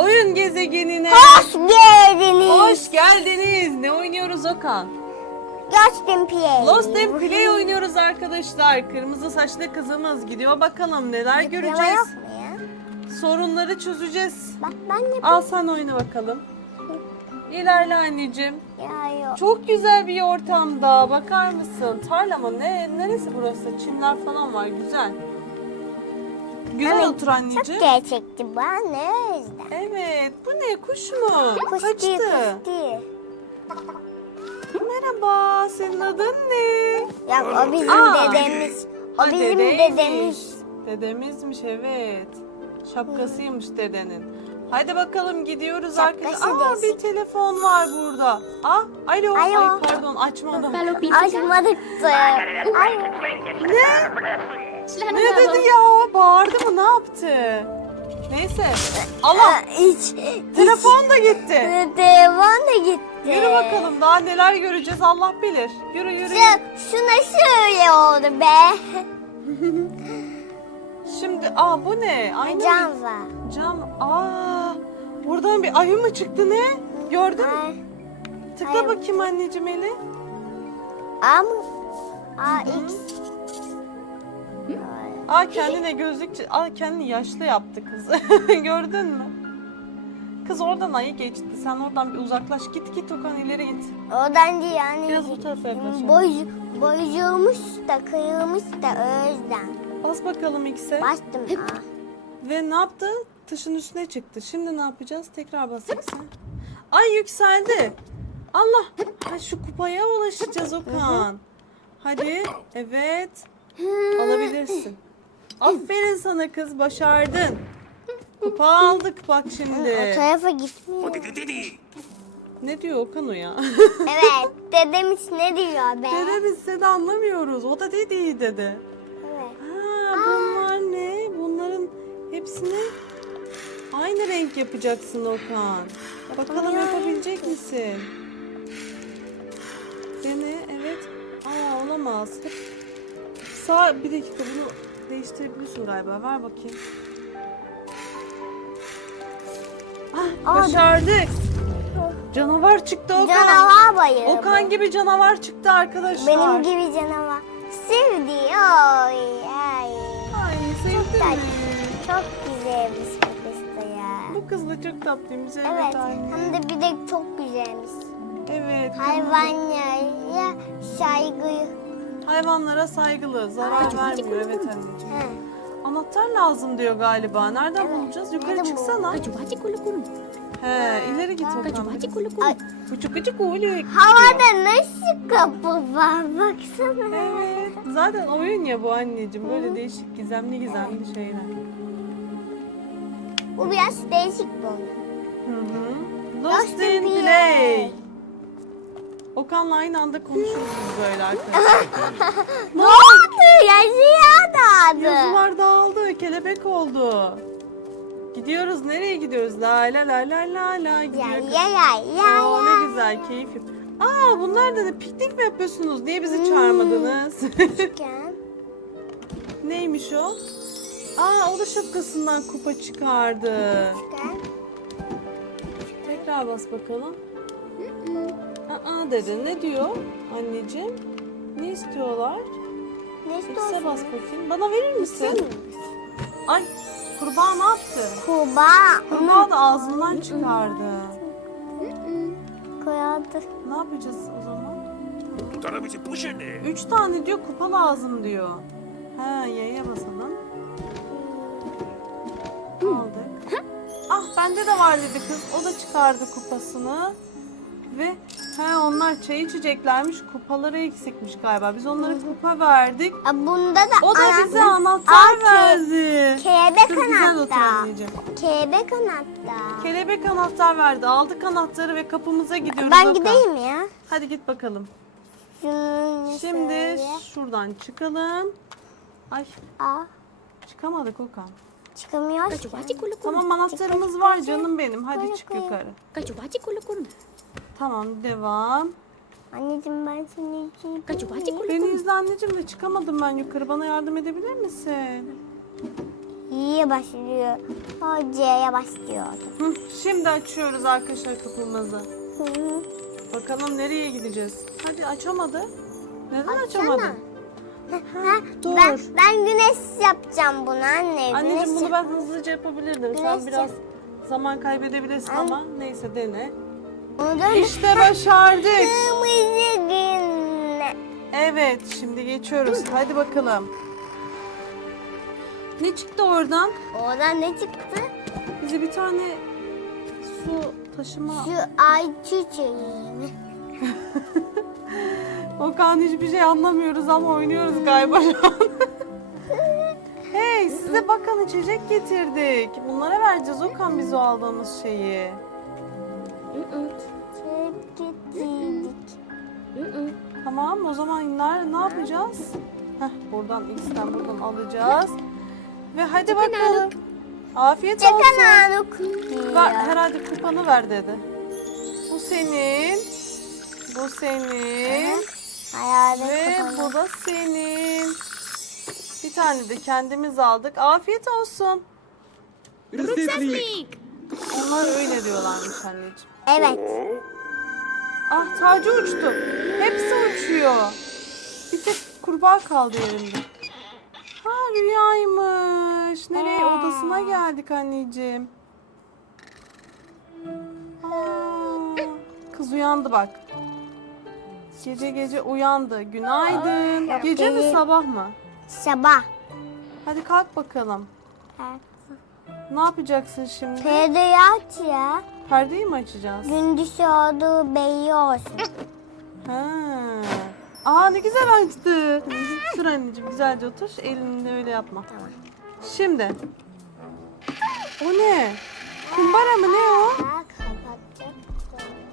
oyun gezegenine Hoş geldiniz. hoş geldiniz. Ne oynuyoruz Okan? Lost in Play. Lost in Play oynuyoruz arkadaşlar. Kırmızı saçlı kızımız gidiyor bakalım neler Zıplama göreceğiz. yok mu ya? Sorunları çözeceğiz. Bak ben de Al sen oyna bakalım. İlerle anneciğim. ya yok. Çok güzel bir ortamda. Bakar mısın? Tarla mı? Ne, neresi burası? Çimler falan var. Güzel. Güzel Evet, otur Çok anneciğim. gerçekti bana ne o yüzden. Evet. Bu ne? Kuş mu? Kuş Kaçtı. değil kuş değil. Merhaba. Senin adın ne? Ya o bizim Aa. dedemiz. O bizim dedeymiş. dedemiz. Dedemizmiş evet. Şapkasıymış dedenin. Haydi bakalım gidiyoruz Şapkası arkadaşlar. Aa desin. bir telefon var burada. Aa alo. Alo. Ay pardon açmadım. Açmadık da. Ay. Ne dedi ya? Bağırdı mı? Ne yaptı? Neyse. Allah. Hiç. Telefon da gitti. Telefon da gitti. Yürü bakalım daha neler göreceğiz Allah bilir. Yürü yürü. Şu, şuna şöyle oldu be. Şimdi aa bu ne? Ayna mı? Can var. Cam. Aa. Buradan bir ayı mı çıktı ne? Gördün mü? Tıkla ayı. bakayım anneciğim eli. A mı? A X. Aa kendine gözlük çi- Aa kendini yaşlı yaptı kız. Gördün mü? Kız oradan ayı geçti. Sen oradan bir uzaklaş. Git git Okan ileri git. Oradan değil yani. Biraz bu tarafa yaklaşalım. Boy, da kırılmış da o yüzden. Bas bakalım X'e. Bastım. Aa. Ve ne yaptı? Taşın üstüne çıktı. Şimdi ne yapacağız? Tekrar bas X'e. Ay yükseldi. Allah. Ay şu kupaya ulaşacağız Okan. Hadi. Evet. Alabilirsin. Aferin sana kız. Başardın. Kupa aldık bak O şimdi. tarafa gitmiyor. Ne diyor Okan o ya? evet. Dedemiz ne diyor be? Dede biz seni anlamıyoruz. O da dedi dedi. Evet. Ha, bunlar ne? Bunların hepsini aynı renk yapacaksın Okan. Bakalım Ya. yapabilecek misin? Dene, evet. Aa olamaz. Hep sağ bir dakika bunu değiştirebiliyorsun galiba. Ver bakayım. Ah, Aa, başardık. Canavar çıktı Okan. Canavar bayır. Okan gibi canavar çıktı arkadaşlar. Benim gibi canavar. Sevdi. Oy. Ay. Ay sevdin Çok, mi? çok güzelmiş bu kız da ya. Bu kız da çok tatlıymış. Evet, Evet. anne. Hem de bir de çok güzelmiş. Evet. Hayvanlara saygı. Hayvanlara saygılı, zarar vermiyor. Evet anneciğim. He. Anahtar lazım diyor galiba. Nereden bulacağız? Yukarı çıksana. He, ileri git Okan. Ay, Küçük küçük oluyor. havada nasıl kapı var baksana. Evet. Zaten oyun ya bu anneciğim. Böyle değişik gizemli gizemli şeyler. Bu biraz değişik oyun. Hı hı. Lost in Play. Okan'la aynı anda konuşuruz biz böyle arkadaşlar. Ne oldu? Yazıya dağıldı. Yazılar dağıldı, kelebek oldu. Gidiyoruz, nereye gidiyoruz? La la la la la la Ya gidiyor. ya ya ya Aa, ya. ne güzel, keyif yap- Aa bunlar da ne? Piknik mi yapıyorsunuz? Niye bizi çağırmadınız? Küçükken. Neymiş o? Aa o da şapkasından kupa çıkardı. Tekrar bas bakalım. Aa dedi. Ne diyor anneciğim? Ne istiyorlar? Ne X'e istiyorsun? bas bakayım. Bana verir misin? Ay kurbağa ne yaptı? Kurbağa. Kurbağa da ağzından çıkardı. Koyardı. Ne yapacağız o zaman? Tarafıcı puşene. Üç tane diyor kupa lazım diyor. Ha yaya basalım. Aldık. Ah bende de var dedi kız. O da çıkardı kupasını. Ve he onlar çay içeceklermiş. Kupaları eksikmiş galiba. Biz onlara kupa verdik. Aa, Bunda da O da bize anahtar Aa, ke- verdi. Kelebek Dur güzel otur anahtar. anneciğim. Kelebek anahtar. Kelebek anahtar verdi. Aldık anahtarı ve kapımıza gidiyoruz. Ben Okan. gideyim ya. Hadi git bakalım. Şimdi şöyle. şuradan çıkalım. Ay Aa, çıkamadık Okan. çıkamıyor ki. Tamam anahtarımız var canım benim. Hadi çık yukarı. Tamam devam. Anneciğim ben seni için. Beni izle anneciğim de çıkamadım ben yukarı. Bana yardım edebilir misin? Y'ye başlıyor. O C'ye başlıyor. Hı, Şimdi açıyoruz arkadaşlar kapımızı. Hı hı. Bakalım nereye gideceğiz? Hadi açamadı. Neden Açsana. açamadı? Ha, dur. Ben, ben güneş yapacağım bunu anne. Anneciğim güneş bunu ben hızlıca yapabilirdim. Sen Güneş biraz yap. zaman kaybedebilirsin Anne. ama neyse dene. İşte başardık. kırmızı gün. Evet şimdi geçiyoruz. Hadi bakalım. Ne çıktı oradan? Oradan ne çıktı? Bize bir tane su taşıma. Şu ay çiçeği. Okan hiçbir şey anlamıyoruz ama oynuyoruz galiba şu an. hey size bakın içecek getirdik. Bunlara vereceğiz Okan biz o aldığımız şeyi. Çiçek getirdik. Tamam o zaman ne, ne yapacağız? Heh, buradan X'ten buradan alacağız. Ve hadi bakalım. Afiyet olsun. Ver, herhalde kupanı ver dedi. Bu senin. Bu senin. Hayalet Ve kapanı. bu da senin. Bir tane de kendimiz aldık. Afiyet olsun. Onlar öyle diyorlarmış anneciğim. Evet. Ah tacı uçtu. Hepsi uçuyor. Bir tek kurbağa kaldı yerinde. Ha rüyaymış. Nereye? Odasına geldik anneciğim. Aa, kız uyandı bak. Gece gece uyandı. Günaydın. Gece mi sabah mı? Sabah. Hadi kalk bakalım. Ne yapacaksın şimdi? Perdeyi aç ya. Perdeyi mi açacağız? Gündüz olduğu belli olsun. Ha. Aa ne güzel açtı. Dur anneciğim güzelce otur. Elini öyle yapma. Tamam. Şimdi. O ne? Kumbara mı ne o? Kapatacak.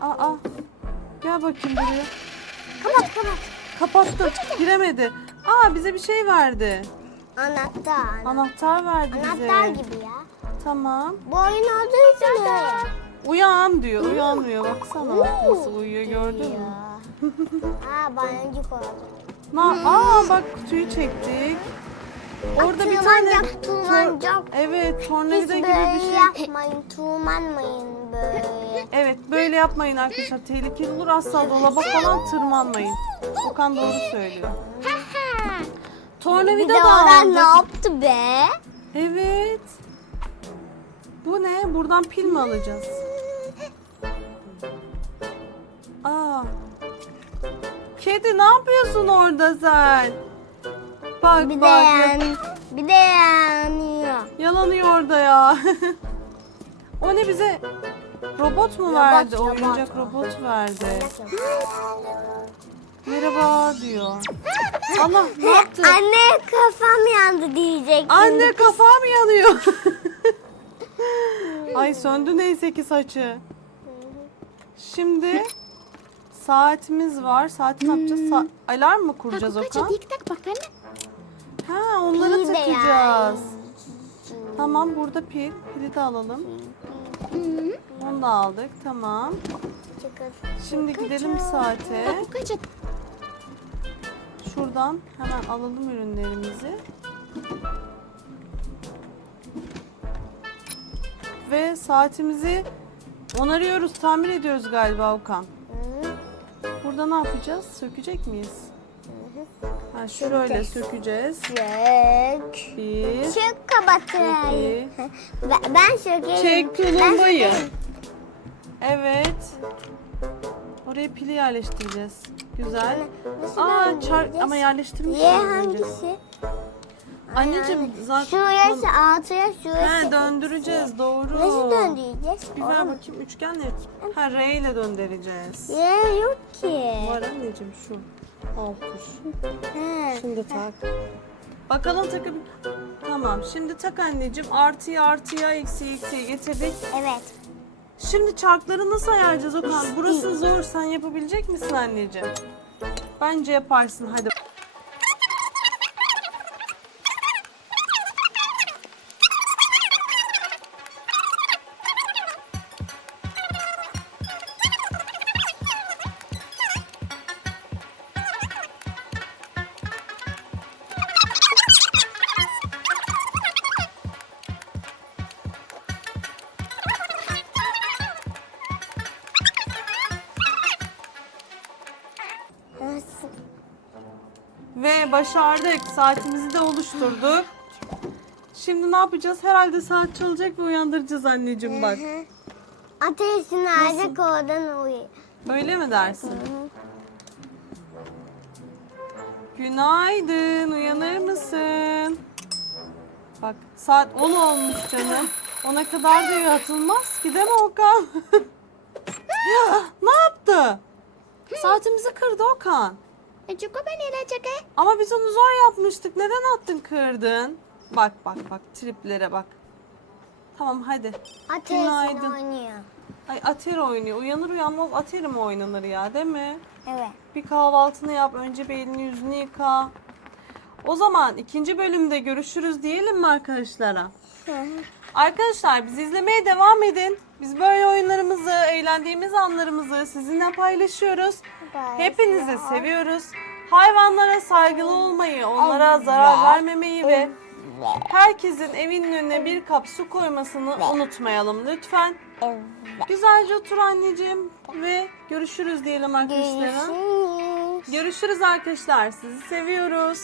Aa. Gel bakayım buraya. Kapat kapat. Kapattım. Giremedi. Aa bize bir şey verdi. Anahtar. Anahtar verdi bize. Anahtar gibi ya. Tamam. Bu oyun olduğu için öyle. Uyan diyor. Uyanmıyor. Baksana nasıl uyuyor gördün mü? Aa bayancık oldu. Na Aa bak kutuyu çektik. Orada bir tane tırmanacak. Evet, Hiç tornavida gibi böyle bir şey. yapmayın. Tırmanmayın böyle. Evet, böyle yapmayın arkadaşlar. Tehlikeli olur. Asla dolaba falan tırmanmayın. Okan doğru söylüyor. Bir Tornavida de da oradan ne aldık. yaptı be? Evet. Bu ne? Buradan pil mi alacağız? Aa. Kedi ne yapıyorsun orada sen? Bak Bir de bak. yan, bir de yanıyor. Yalanıyor orada ya. o ne bize? Robot mu verdi? robot. Oyuncak robot verdi. Merhaba diyor. Allah ne yaptı? Anne kafam yandı diyecek. Anne kafam yanıyor. Ay söndü neyse ki saçı. Şimdi saatimiz var. Saati ne yapacağız? Sa- alarm mı kuracağız Okan? Tik tak bak anne. Ha onları Pil de takacağız. Tamam burada pil. Pili de alalım. Onu da aldık. Tamam. Şimdi gidelim saate. Şuradan hemen alalım ürünlerimizi. Ve saatimizi onarıyoruz, tamir ediyoruz galiba Okan. Burada ne yapacağız? Sökecek miyiz? Ha, şöyle sökeceğiz. Çök. Bir, Çök kabatayı. iki, Ben, ben sökerim. çek tulumbayı. Evet. Oraya pili yerleştireceğiz. Güzel. Nasıl Aa çar ama yerleştirmiş Y hangisi? Anneciğim zaten Şuraya altıya şuraya. He, döndüreceğiz doğru. Nasıl döndüreceğiz? Bir ver bakayım üçgen ne? Ha R ile döndüreceğiz. Y yok ki. Var anneciğim şu. Al. He. Şimdi tak. Bakalım takıp... Tamam şimdi tak anneciğim. Artıya artıya eksi eksiye getirdik. Evet. Şimdi çarkları nasıl ayarlayacağız Okan? Burası zor. Sen yapabilecek misin anneciğim? Bence yaparsın. Hadi. Başardık. Saatimizi de oluşturduk. Şimdi ne yapacağız? Herhalde saat çalacak ve uyandıracağız anneciğim bak. Ateşin nerede oradan uyuyor. Öyle mi dersin? Günaydın. Uyanır mısın? Bak saat 10 olmuş canım. Ona kadar da yatılmaz ki değil mi Okan? ne yaptı? Saatimizi kırdı Okan. Çünkü ben ilacak Ama biz onu zor yapmıştık. Neden attın kırdın? Bak bak bak triplere bak. Tamam hadi. Ateşin Günaydın. oynuyor. Ay Atari oynuyor. Uyanır uyanmaz Atari mi oynanır ya değil mi? Evet. Bir kahvaltını yap. Önce bir elini yüzünü yıka. O zaman ikinci bölümde görüşürüz diyelim mi arkadaşlara? Arkadaşlar bizi izlemeye devam edin. Biz böyle oyunlarımızı, eğlendiğimiz anlarımızı sizinle paylaşıyoruz. Hepinizi seviyoruz. Hayvanlara saygılı olmayı, onlara zarar vermemeyi ve herkesin evinin önüne bir kap su koymasını unutmayalım lütfen. Güzelce otur anneciğim ve görüşürüz diyelim arkadaşlara. Görüşürüz arkadaşlar. Sizi seviyoruz.